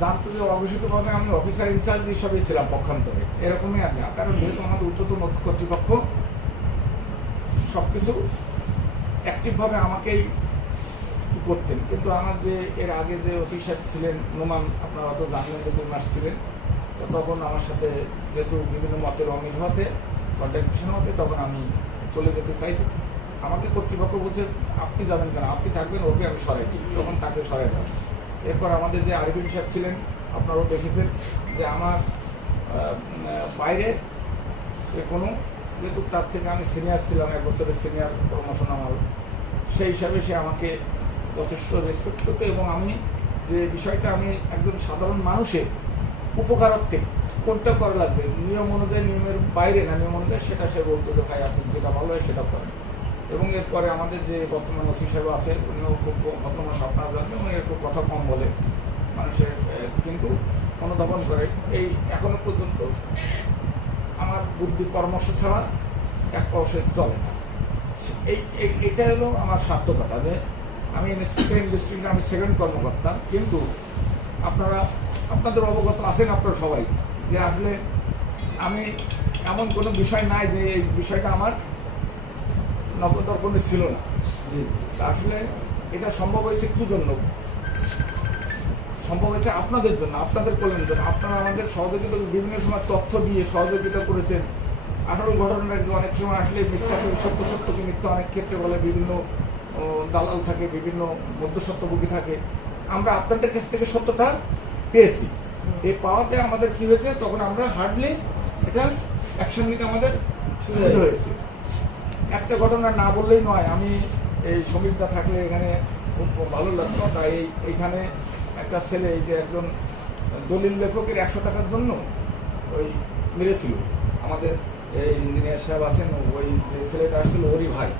জানতো যে অঘোষিতভাবে আমি অফিসার ইনচার্জ হিসাবে ছিলাম পক্ষান্তরে, এরকমই আর না। কারণ যেহেতু আমাদের ঊর্ধ্বতন কর্তৃপক্ষ সবকিছু অ্যাক্টিভভাবে আমাকেই করতেন, কিন্তু আমার যে এর আগে যে ওসি সাহেব ছিলেন নোমান, আপনারা হয়তো জানলেন যে 2 মাস ছিলেন, তো তখন আমার সাথে যেহেতু বিভিন্ন মতের অমিল হতে কন্ট্রাডিকশন হতে তখন আমি চলে যেতে চাইছি। আমাকে কর্তৃপক্ষ বলছে আপনি যাবেন কেন, আপনি থাকবেন, ওকে আমি সরাই দিই, তখন তাকে সরাই দেওয়া। এরপর আমাদের যে আরিফিন সাহেব ছিলেন, আপনারাও দেখেছেন যে আমার বাইরে কোনো, যেহেতু তার থেকে আমি সিনিয়র ছিলাম, 1 বছরের সিনিয়র প্রমোশন আমার, সেই হিসাবে সে আমাকে যথেষ্ট রেসপেক্ট করতো। এবং আমি যে বিষয়টা আমি একজন সাধারণ মানুষের উপকারার্থে কোনটা করা লাগবে, নিয়ম অনুযায়ী, নিয়মের বাইরে না, নিয়ম অনুযায়ী, সেটা সে বলতো যে ভাই আপনি যেটা ভালো হয় সেটা করেন। এবং এরপরে আমাদের যে বর্তমান ওসি সাহেব আছে, উনিও খুব ভদ্রমাস, আপনারা জানবেন, উনি একটু কথা কম বলে মানুষের, কিন্তু অনুধাবন করে। এই এখনো পর্যন্ত আমার বুদ্ধি পরামর্শ ছাড়া এক পয়সা চলে না। এইটা হলো আমার সার্থকতা, যে আমি ইন্সপেক্টর ডিস্ট্রিক্টে আমি সেকেন্ড কর্মকর্তা, কিন্তু আপনাদের অবগত আছেন আপনারা সবাই যে আসলে আমি এমন কোনো বিষয় নাই যে এই বিষয়টা আমার নগদর্পণে ছিল না। আসলে এটা সম্ভব হয়েছে কি জন্য? সম্ভব হয়েছে আপনাদের জন্য, আপনাদের কল্যাণের জন্য। আপনারা আমাদের সহযোগিতা, বিভিন্ন সময় তথ্য দিয়ে সহযোগিতা করেছেন। আসল ঘটনাটা অনেক সময় আসলে মিথ্যাকে সত্যকে মিথ্যা অনেক ক্ষেত্রে বলে, বিভিন্ন দালাল থাকে, বিভিন্ন মধ্যস্বত্বভোগী থাকে। আমরা আপনাদের কাছ থেকে সত্যটা পেয়েছি। এই পাওয়াতে আমাদের কি হয়েছে, তখন আমরা হার্ডলি এটা অ্যাকশন নিতে আমাদের সুবিধা হয়েছে। একটা ঘটনা না বললেই নয়, আমি এই সমীরদা থাকলে এখানে খুব ভালো লাগতো। তাই এইখানে একটা ছেলে, এই যে একজন দলিল লেখকের 100 টাকার জন্য ওই মেরেছিল, আমাদের এই ইঞ্জিনিয়ার সাহেব আছেন, ওই যে ছেলেটা আসছিল ওরই ভাই,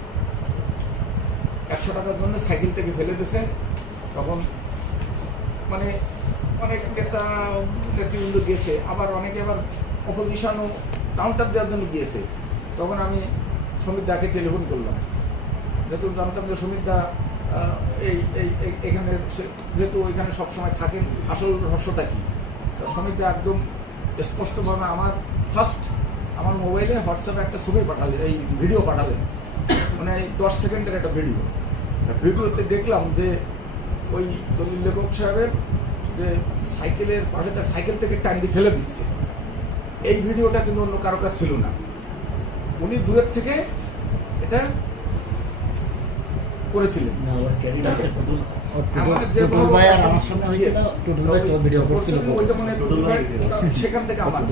100 টাকার জন্য সাইকেল থেকে ফেলে দিয়েছে। তখন মানে অনেক নেতা নেতৃবৃন্দ গিয়েছে, আবার অনেকে আবার অপোজিশনও কাউন্টার দেওয়ার জন্য গিয়েছে। তখন আমি সমীরদাকে টেলিফোন করলাম, যেহেতু জানতাম যে সমীরদা এখানে, যেহেতু ওইখানে সবসময় থাকেন, আসল রহস্যটা কি। সমীরদা একদম স্পষ্টভাবে আমার মোবাইলে হোয়াটসঅ্যাপে একটা ছবি পাঠালেন, এই ভিডিও পাঠালেন, মানে 10 সেকেন্ডের একটা ভিডিও। ভিডিওতে দেখলাম যে ওই দলিল লেখক সাহেবের যে সাইকেলের পাশে, তার সাইকেল থেকে টাইম দিয়ে ফেলে দিচ্ছে। এই ভিডিওটা কিন্তু অন্য কারো কাছে ছিল না, উনি দূরের থেকে এটা করেছিলেন। সেখান থেকে আমার